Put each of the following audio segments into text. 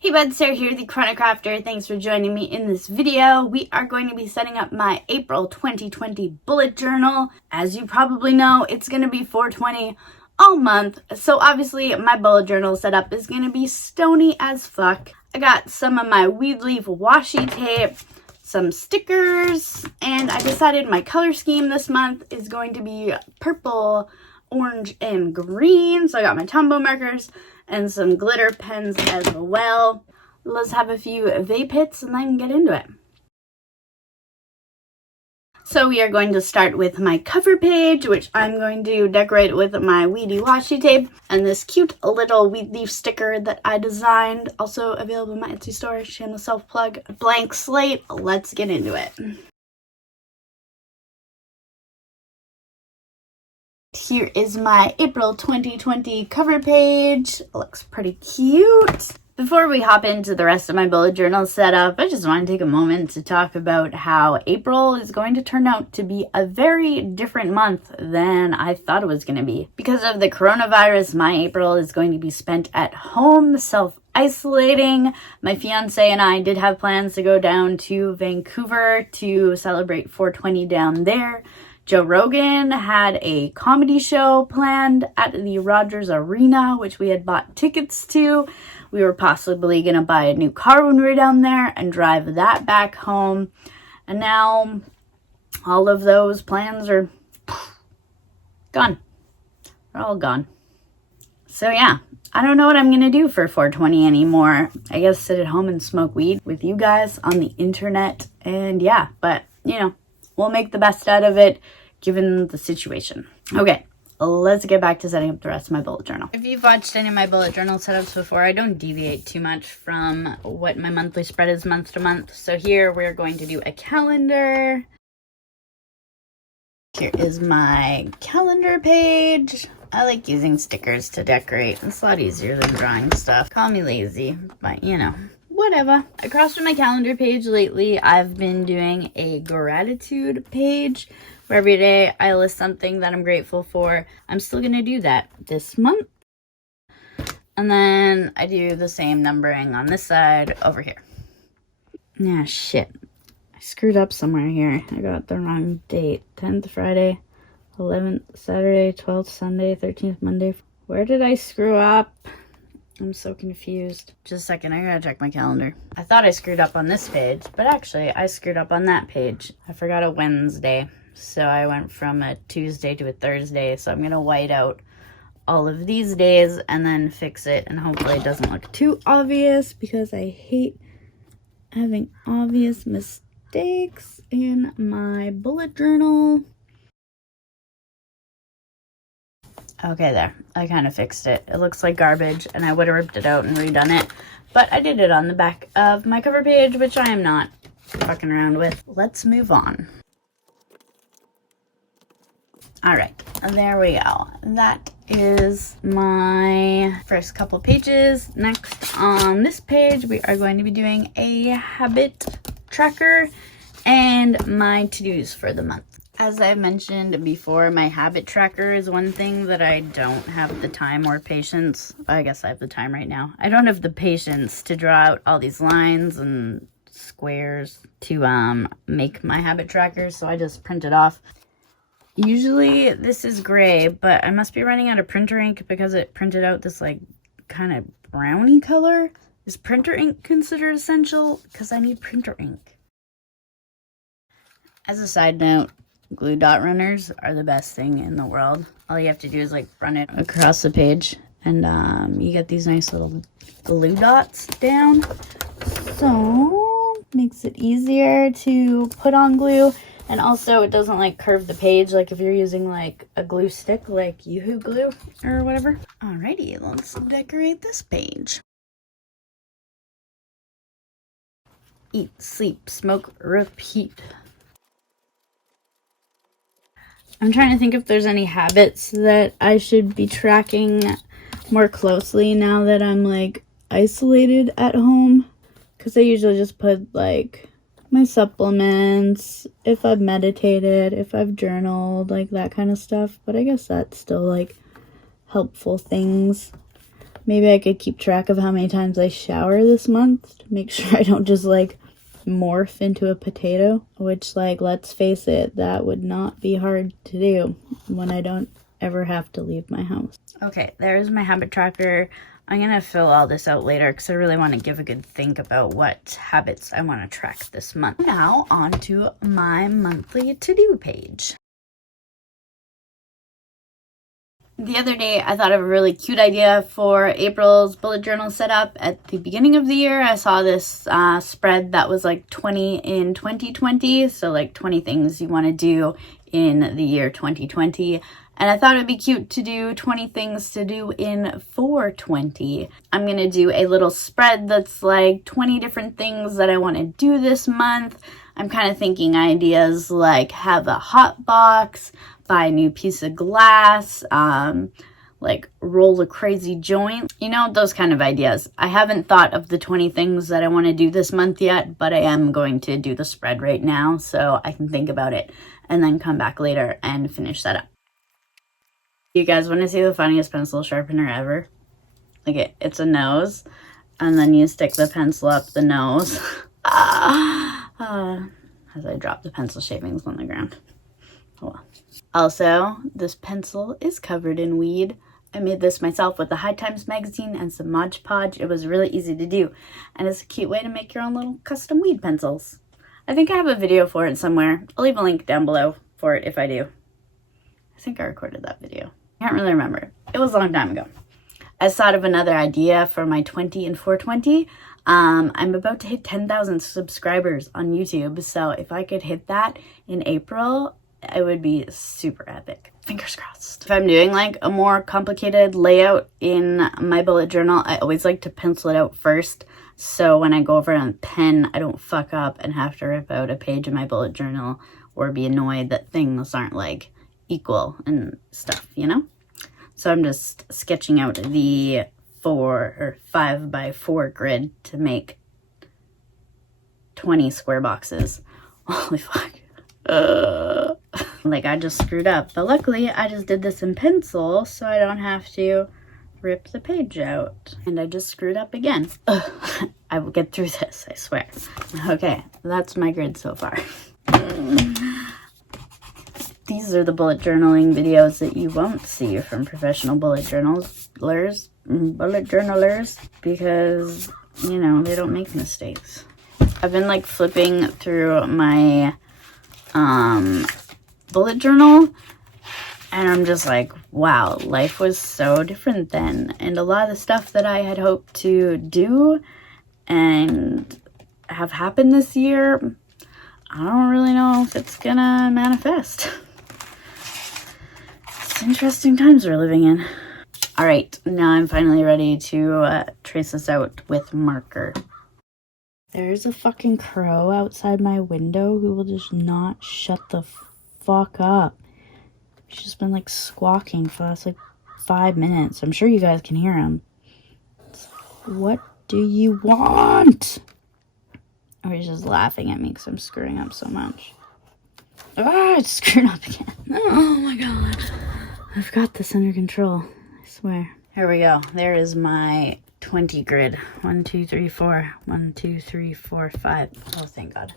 Hey buds, Sarah here, the Chronocrafter. Thanks for joining me in this video. We are going to be setting up my April 2020 bullet journal. As you probably know, it's going to be 420 all month. So obviously my bullet journal setup is going to be stony as fuck. I got some of my weed leaf washi tape, some stickers, and I decided my color scheme this month is going to be purple, orange, and green. So I got my Tombow markers and some glitter pens as well. Let's have a few vape hits and then get into it. So we are going to start with my cover page, which I'm going to decorate with my weedy washi tape and this cute little weed leaf sticker that I designed, also available in my Etsy store. Shameless self-plug. Blank slate. Let's get into it. Here is my April 2020 cover page. It looks pretty cute. Before we hop into the rest of my bullet journal setup, I just want to take a moment to talk about how April is going to turn out to be a very different month than I thought it was going to be. Because of the coronavirus, my April is going to be spent at home, self-isolating. My fiance and I did have plans to go down to Vancouver to celebrate 420 down there. Joe Rogan had a comedy show planned at the Rogers Arena, which we had bought tickets to. We were possibly going to buy a new car when we were down there and drive that back home. And now all of those plans are gone. They're all gone. So yeah, I don't know what I'm going to do for 420 anymore. I guess sit at home and smoke weed with you guys on the internet. And yeah, but you know, we'll make the best out of it given the situation. Okay, let's get back to setting up the rest of my bullet journal. If you've watched any of my bullet journal setups before, I don't deviate too much from what my monthly spread is month to month. So here we're going to do a calendar. Here is my calendar page. I like using stickers to decorate. It's a lot easier than drawing stuff. Call me lazy, but you know, whatever. Across from my calendar page lately, I've been doing a gratitude page where every day I list something that I'm grateful for. I'm still going to do that this month. And then I do the same numbering on this side over here. Yeah, shit. I screwed up somewhere here. I got the wrong date. 10th Friday, 11th Saturday, 12th Sunday, 13th Monday. Where did I screw up? I'm so confused. Just a second, I gotta check my calendar. I thought I screwed up on this page, but actually I screwed up on that page. I forgot a Wednesday, so I went from a Tuesday to a Thursday, so I'm gonna white out all of these days and then fix it, and hopefully it doesn't look too obvious because I hate having obvious mistakes in my bullet journal. Okay, there. I kind of fixed it. It looks like garbage, and I would have ripped it out and redone it. But I did it on the back of my cover page, which I am not fucking around with. Let's move on. Alright, there we go. That is my first couple pages. Next on this page, we are going to be doing a habit tracker and my to-dos for the month. As I've mentioned before, my habit tracker is one thing that I don't have the time or patience. I guess I have the time right now. I don't have the patience to draw out all these lines and squares to make my habit tracker, so I just print it off. Usually this is gray, but I must be running out of printer ink because it printed out this like kind of browny color. Is printer ink considered essential? Because I need printer ink. As a side note, glue dot runners are the best thing in the world. All you have to do is like run it across the page and you get these nice little glue dots down. So makes it easier to put on glue, and also it doesn't like curve the page like if you're using like a glue stick like Yoo-Hoo glue or whatever. Alrighty, let's decorate this page. Eat, sleep, smoke, repeat. I'm trying to think if there's any habits that I should be tracking more closely now that I'm like isolated at home. Because I usually just put like my supplements, if I've meditated, if I've journaled, like that kind of stuff. But I guess that's still like helpful things. Maybe I could keep track of how many times I shower this month to make sure I don't just like morph into a potato, which, like, let's face it, that would not be hard to do when I don't ever have to leave my house. Okay, there's my habit tracker. I'm gonna fill all this out later because I really want to give a good think about what habits I want to track this month. Now on to my monthly to-do page. The other day, I thought of a really cute idea for April's bullet journal setup. At the beginning of the year, I saw this spread that was like 20 in 2020. So like 20 things you want to do in the year 2020. And I thought it'd be cute to do 20 things to do in 420. I'm going to do a little spread that's like 20 different things that I want to do this month. I'm kind of thinking ideas like have a hot box, buy a new piece of glass, like roll a crazy joint, you know, those kind of ideas. I haven't thought of the 20 things that I want to do this month yet, but I am going to do the spread right now so I can think about it and then come back later and finish that up. You guys want to see the funniest pencil sharpener ever? Like it's a nose, and then you stick the pencil up the nose as I drop the pencil shavings on the ground. Oh well. Also, this pencil is covered in weed. I made this myself with the High Times magazine and some Mod Podge. It was really easy to do, and it's a cute way to make your own little custom weed pencils. I think I have a video for it somewhere. I'll leave a link down below for it if I do. I think I recorded that video. I can't really remember. It was a long time ago. I thought of another idea for my 20 and 420. I'm about to hit 10,000 subscribers on YouTube, so if I could hit that in April, it would be super epic. Fingers crossed. If I'm doing like a more complicated layout in my bullet journal, I always like to pencil it out first. So when I go over it on pen, I don't fuck up and have to rip out a page of my bullet journal or be annoyed that things aren't like equal and stuff, you know? So I'm just sketching out the 5 by 4 grid to make 20 square boxes. Holy fuck. Like I just screwed up, but luckily I just did this in pencil so I don't have to rip the page out. And I just screwed up again. I will get through this, I swear. Okay, that's my grid so far. These are the bullet journaling videos that you won't see from professional bullet journalers because, you know, they don't make mistakes. I've been like flipping through my bullet journal and I'm just like, wow, life was so different then. And a lot of the stuff that I had hoped to do and have happened this year, I don't really know if it's gonna manifest. Interesting times we're living in. All right, now I'm finally ready to trace this out with marker. There's a fucking crow outside my window who will just not shut the fuck up. She's just been like squawking for the last like 5 minutes. I'm sure you guys can hear him. What do you want? Or he's just laughing at me because I'm screwing up so much. Ah, I screwed up again. Oh my god. I've got this under control, I swear. Here we go. There is my 20 grid. 1, 2, 3, 4. 1, 2, 3, 4, 5. Oh, thank God.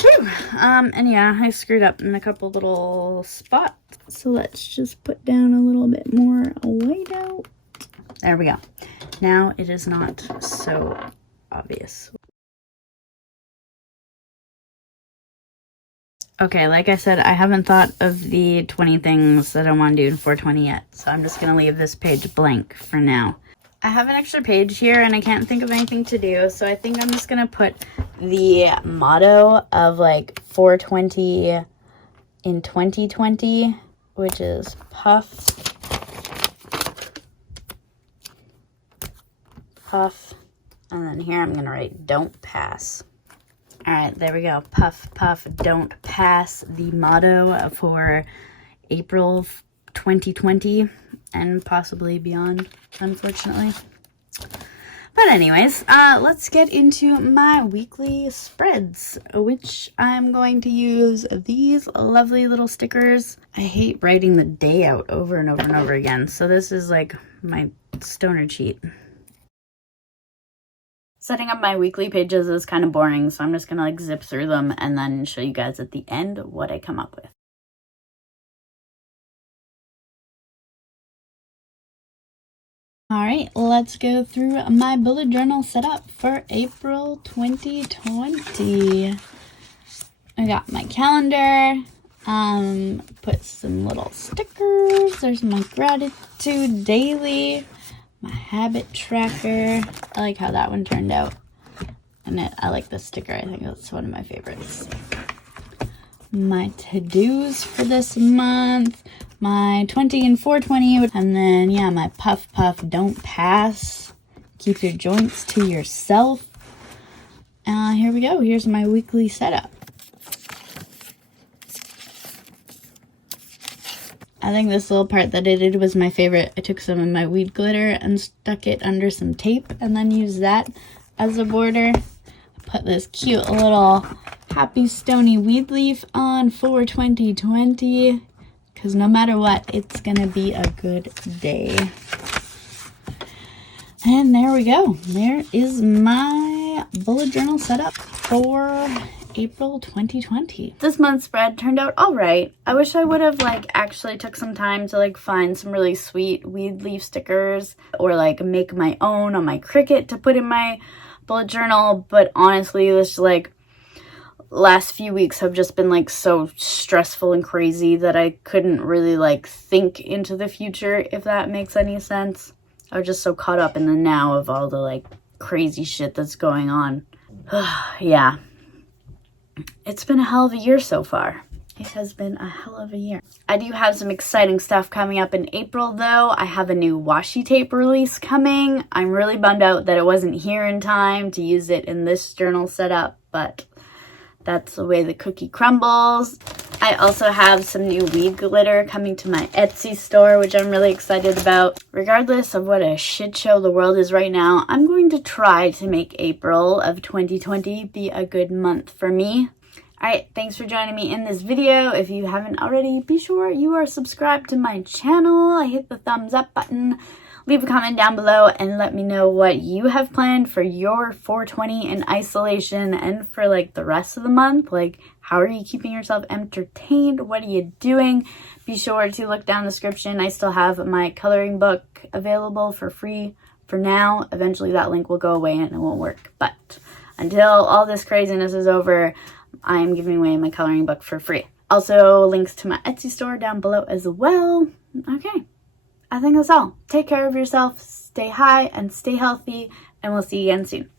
Whew. And yeah, I screwed up in a couple little spots. So let's just put down a little bit more whiteout. There we go. Now it is not so obvious. Okay, like I said, I haven't thought of the 20 things that I want to do in 420 yet, so I'm just going to leave this page blank for now. I have an extra page here and I can't think of anything to do, so I think I'm just going to put the motto of like 420 in 2020, which is puff, puff, and then here I'm going to write don't pass. All right, there we go. Puff, puff, don't pass. The motto for April 2020 and possibly beyond, unfortunately. But anyways, let's get into my weekly spreads, which I'm going to use these lovely little stickers. I hate writing the day out over and over and over again. So this is like my old stoner cheat. Setting up my weekly pages is kind of boring, so I'm just gonna like zip through them and then show you guys at the end what I come up with. Alright, let's go through my bullet journal setup for April 2020. I got my calendar, put some little stickers. There's my gratitude daily, my habit tracker. I like how that one turned out. And I like the sticker. I think that's one of my favorites. My to-dos for this month, my 20 and 420, and then yeah, my puff don't pass. Keep your joints to yourself. Here we go. Here's my weekly setup. I think this little part that I did was my favorite. I took some of my weed glitter and stuck it under some tape and then used that as a border. Put this cute little Happy Stony weed leaf on for 2020 because no matter what, it's gonna be a good day. And there we go. There is my bullet journal setup for April 2020. This month's spread turned out all right. I wish I would have like actually took some time to like find some really sweet weed leaf stickers or like make my own on my Cricut to put in my bullet journal, but honestly this like last few weeks have just been like so stressful and crazy that I couldn't really like think into the future, if that makes any sense. I was just so caught up in the now of all the like crazy shit that's going on. Yeah. It's been a hell of a year so far. It has been a hell of a year. I do have some exciting stuff coming up in April though. I have a new washi tape release coming. I'm really bummed out that it wasn't here in time to use it in this journal setup, but that's the way the cookie crumbles. I also have some new weed glitter coming to my Etsy store, which I'm really excited about. Regardless of what a shit show the world is right now, I'm going to try to make April of 2020 be a good month for me. Alright, thanks for joining me in this video. If you haven't already, be sure you are subscribed to my channel. Hit the thumbs up button. Leave a comment down below and let me know what you have planned for your 420 in isolation and for like the rest of the month. Like, how are you keeping yourself entertained? What are you doing? Be sure to look down the description. I still have my coloring book available for free for now. Eventually that link will go away and it won't work. But until all this craziness is over, I'm giving away my coloring book for free. Also, links to my Etsy store down below as well. Okay. I think that's all. Take care of yourself, stay high and stay healthy, and we'll see you again soon.